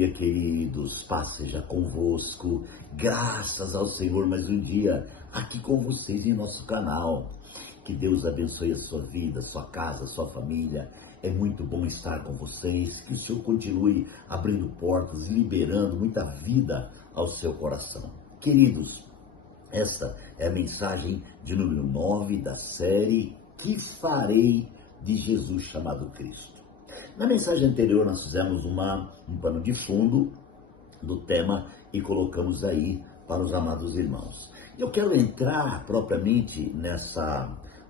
dia, queridos, paz seja convosco, graças ao Senhor mais um dia aqui com vocês em nosso canal. Que Deus abençoe a sua vida, sua casa, sua família. É muito bom estar com vocês, que o Senhor continue abrindo portas, liberando muita vida ao seu coração. Queridos, esta é a mensagem de número 9 da série Que Farei de Jesus chamado Cristo. Na mensagem anterior nós fizemos um pano de fundo do tema e colocamos aí para os amados irmãos. Eu quero entrar propriamente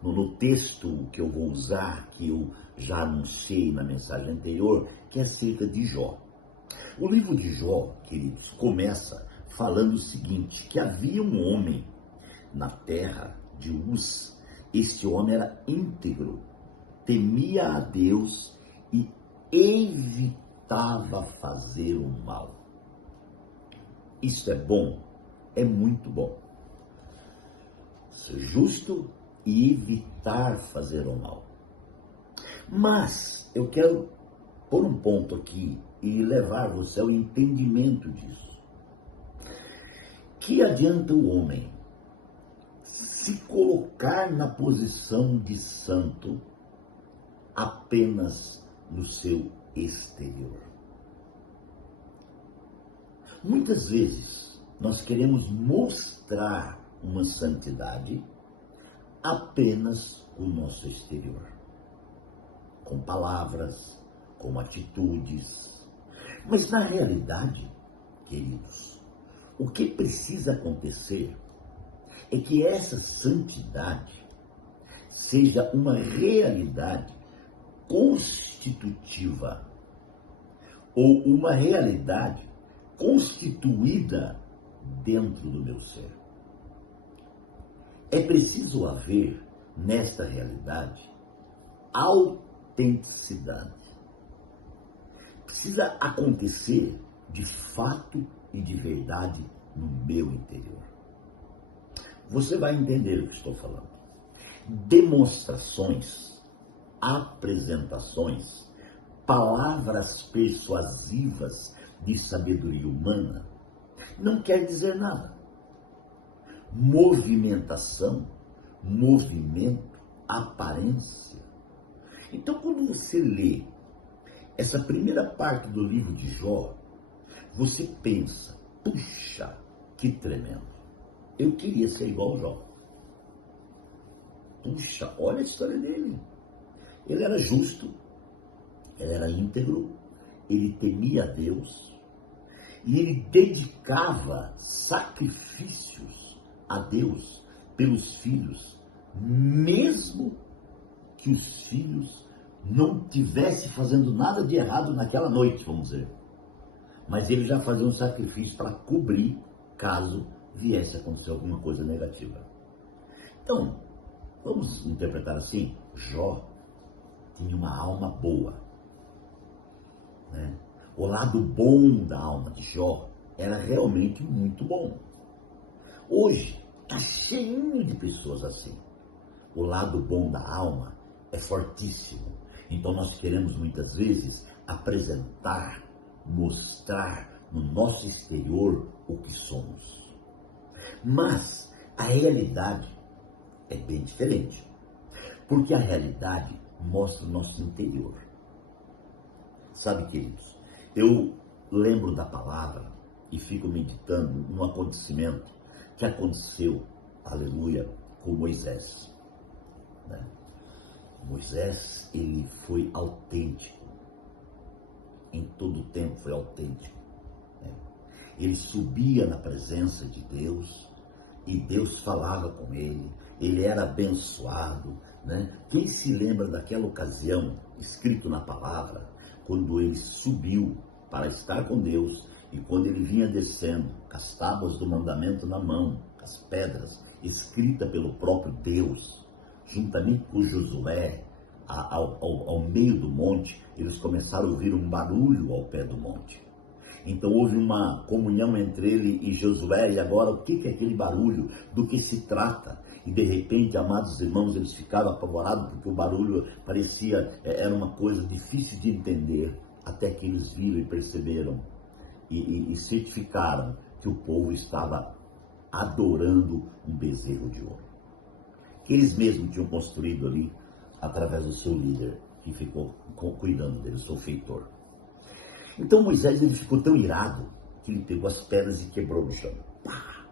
no texto que eu vou usar, que eu já anunciei na mensagem anterior, que é acerca de Jó. O livro de Jó, queridos, começa falando o seguinte, que havia um homem na terra de Uz. Este homem era íntegro, temia a Deus e evitava fazer o mal. Isso é bom? É muito bom. Ser justo e evitar fazer o mal. Mas eu quero pôr um ponto aqui e levar você ao entendimento disso. Que adianta o homem se colocar na posição de santo apenas no seu exterior? Muitas vezes nós queremos mostrar uma santidade apenas com o nosso exterior, com palavras, com atitudes. Mas na realidade, queridos, o que precisa acontecer é que essa santidade seja uma realidade constitutiva ou uma realidade constituída dentro do meu ser. É preciso haver nesta realidade autenticidade. Precisa acontecer de fato e de verdade no meu interior. Você vai entender o que estou falando. Demonstrações, apresentações, palavras persuasivas de sabedoria humana não quer dizer nada. Movimentação, movimento, aparência. Então, quando você lê essa primeira parte do livro de Jó, você pensa, puxa, que tremendo. Eu queria ser igual ao Jó. Puxa, olha a história dele. Ele era justo, ele era íntegro, ele temia a Deus e ele dedicava sacrifícios a Deus pelos filhos, mesmo que os filhos não tivessem fazendo nada de errado naquela noite, vamos dizer. Mas ele já fazia um sacrifício para cobrir caso viesse a acontecer alguma coisa negativa. Então, vamos interpretar assim, Jó tinha uma alma boa, né? O lado bom da alma de Jó era realmente muito bom. Hoje está cheio de pessoas assim. O lado bom da alma é fortíssimo. Então nós queremos muitas vezes apresentar, mostrar no nosso exterior o que somos. Mas a realidade é bem diferente. Porque a realidade mostra o nosso interior. Sabe, queridos, eu lembro da palavra e fico meditando num acontecimento que aconteceu, aleluia, com Moisés. Né? Moisés, ele foi autêntico. Em todo o tempo foi autêntico. Né? Ele subia na presença de Deus e Deus falava com ele. Ele era abençoado. Né? Quem se lembra daquela ocasião, escrito na palavra, quando ele subiu para estar com Deus e quando ele vinha descendo, com as tábuas do mandamento na mão, com as pedras, escrita pelo próprio Deus, juntamente com Josué, ao meio do monte, eles começaram a ouvir um barulho ao pé do monte. Então houve uma comunhão entre ele e Josué, e agora o que é aquele barulho? Do que se trata? E de repente, amados irmãos, eles ficaram apavorados porque o barulho parecia, era uma coisa difícil de entender, até que eles viram e perceberam. e certificaram que o povo estava adorando um bezerro de ouro, que eles mesmos tinham construído ali através do seu líder, que ficou cuidando dele, o seu feitor. Então Moisés, ele ficou tão irado que ele pegou as pedras e quebrou no chão. Pá!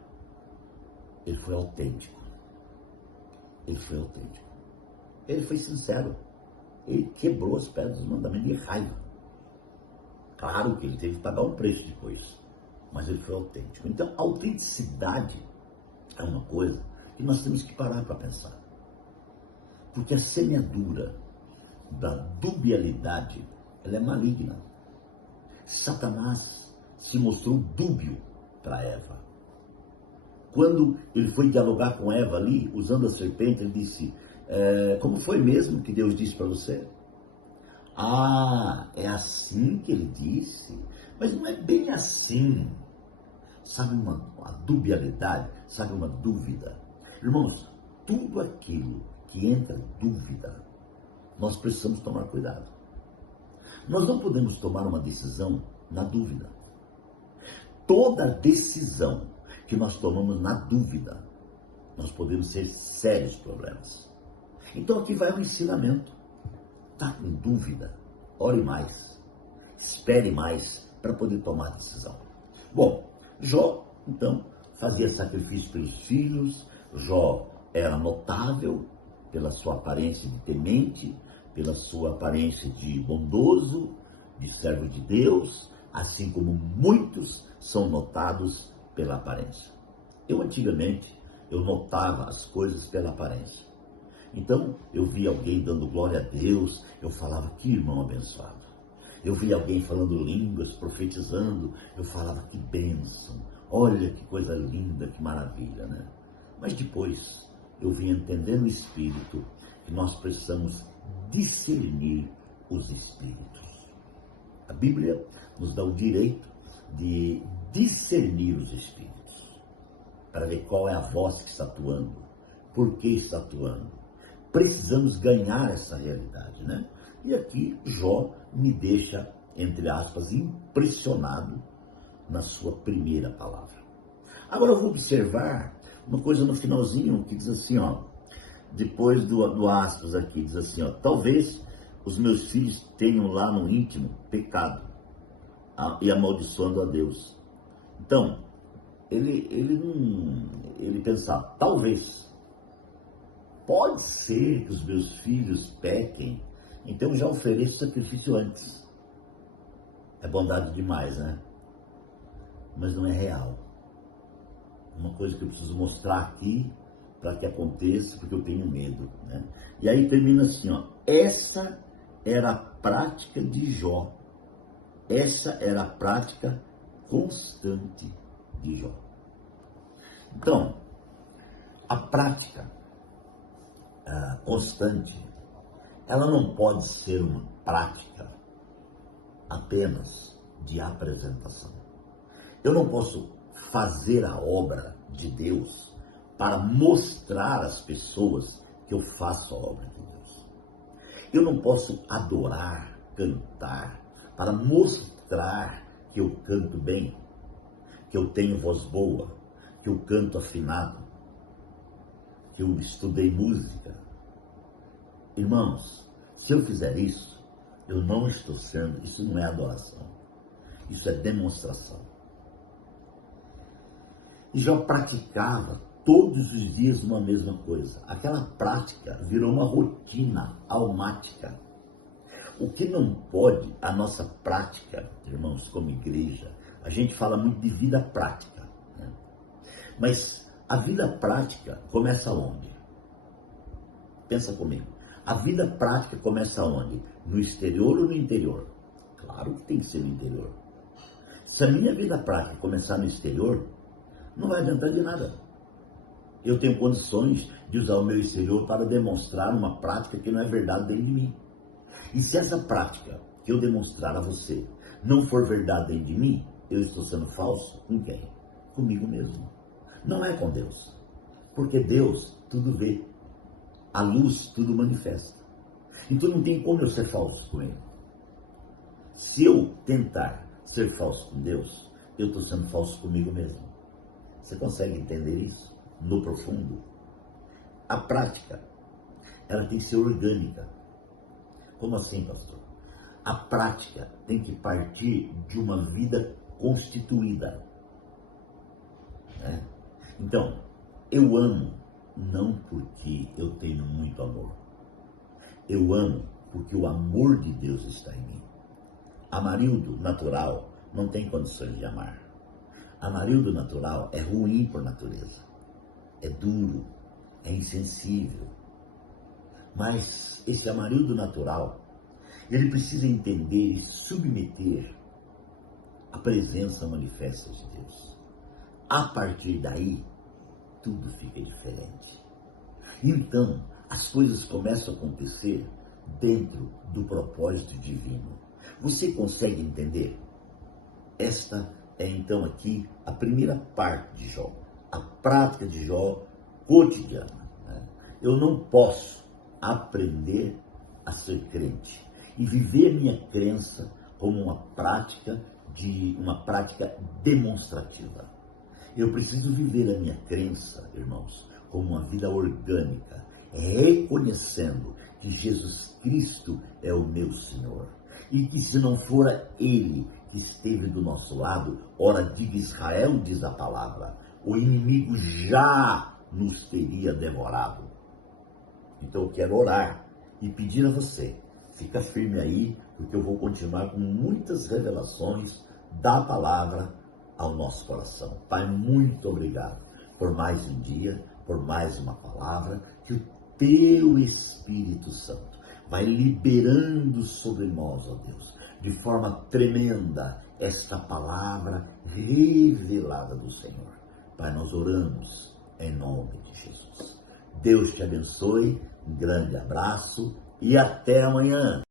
Ele foi autêntico. Ele foi autêntico. Ele foi sincero. Ele quebrou as pedras do mandamento de raiva. Claro que ele teve que pagar um preço depois, mas ele foi autêntico. Então, a autenticidade é uma coisa que nós temos que parar para pensar. Porque a semeadura da dubialidade, ela é maligna. Satanás se mostrou dúbio para Eva. Quando ele foi dialogar com Eva ali, usando a serpente, ele disse, como foi mesmo que Deus disse para você? Ah, é assim que ele disse? Mas não é bem assim. Sabe a dubialidade? Sabe uma dúvida? Irmãos, tudo aquilo que entra dúvida, nós precisamos tomar cuidado. Nós não podemos tomar uma decisão na dúvida. Toda decisão que nós tomamos na dúvida, nós podemos ter sérios problemas. Então aqui vai um ensinamento. Está com dúvida? Ore mais. Espere mais para poder tomar a decisão. Bom, Jó, então, fazia sacrifício pelos filhos. Jó era notável pela sua aparência de temente, pela sua aparência de bondoso, de servo de Deus, assim como muitos são notados pela aparência. Antigamente, eu notava as coisas pela aparência. Então, eu via alguém dando glória a Deus, eu falava, que irmão abençoado. Eu via alguém falando línguas, profetizando, eu falava, que bênção, olha que coisa linda, que maravilha, né? Mas depois, eu vim entender no Espírito que nós precisamos discernir os Espíritos. A Bíblia nos dá o direito de discernir os Espíritos, para ver qual é a voz que está atuando, por que está atuando. Precisamos ganhar essa realidade, né? E aqui Jó me deixa, entre aspas, impressionado na sua primeira palavra. Agora eu vou observar uma coisa no finalzinho que diz assim, ó, depois do aspas aqui, diz assim, ó, talvez os meus filhos tenham lá no íntimo pecado e amaldiçoando a Deus. Então, ele pensava, talvez, pode ser que os meus filhos pequem, então já ofereço sacrifício antes. É bondade demais, né? Mas não é real. Uma coisa que eu preciso mostrar aqui para que aconteça, porque eu tenho medo, né? E aí termina assim, ó. Essa era a prática de Jó. Essa era a prática constante de Jó. Então, a prática constante, ela não pode ser uma prática apenas de apresentação. Eu não posso fazer a obra de Deus para mostrar às pessoas que eu faço a obra de Deus. Eu não posso adorar, cantar, para mostrar que eu canto bem, que eu tenho voz boa, que eu canto afinado, que eu estudei música. Irmãos, se eu fizer isso, eu não estou sendo, isso não é adoração, isso é demonstração. E Jó praticava todos os dias uma mesma coisa. Aquela prática virou uma rotina almática. O que não pode, a nossa prática, irmãos, como igreja, a gente fala muito de vida prática, né? Mas a vida prática começa onde? Pensa comigo. A vida prática começa onde? No exterior ou no interior? Claro que tem que ser no interior. Se a minha vida prática começar no exterior, não vai adiantar de nada. Eu tenho condições de usar o meu exterior para demonstrar uma prática que não é verdade dentro de mim. E se essa prática que eu demonstrar a você não for verdade dentro de mim, eu estou sendo falso com quem? Comigo mesmo. Não é com Deus. Porque Deus tudo vê. A luz tudo manifesta. Então não tem como eu ser falso com Ele. Se eu tentar ser falso com Deus, eu estou sendo falso comigo mesmo. Você consegue entender isso? No profundo? A prática, ela tem que ser orgânica. Como assim, pastor? A prática tem que partir de uma vida constituída, né? Então, eu amo não porque eu tenho muito amor. Eu amo porque o amor de Deus está em mim. Amarildo natural não tem condições de amar. Amarildo natural é ruim por natureza. É duro, é insensível. Mas esse amarildo natural, ele precisa entender e submeter a presença manifesta de Deus. A partir daí, tudo fica diferente. Então, as coisas começam a acontecer dentro do propósito divino. Você consegue entender? Esta é então aqui a primeira parte de Jó, a prática de Jó cotidiana, né? Eu não posso aprender a ser crente e viver minha crença como uma prática demonstrativa. Eu preciso viver a minha crença, irmãos, como uma vida orgânica, reconhecendo que Jesus Cristo é o meu Senhor. E que se não fora Ele que esteve do nosso lado, ora diga Israel, diz a palavra, o inimigo já nos teria devorado. Então eu quero orar e pedir a você, fica firme aí, porque eu vou continuar com muitas revelações da palavra ao nosso coração. Pai, muito obrigado por mais um dia, por mais uma palavra, que o Teu Espírito Santo vai liberando sobre nós, ó Deus, de forma tremenda, esta palavra revelada do Senhor. Pai, nós oramos em nome de Jesus. Deus te abençoe, um grande abraço e até amanhã.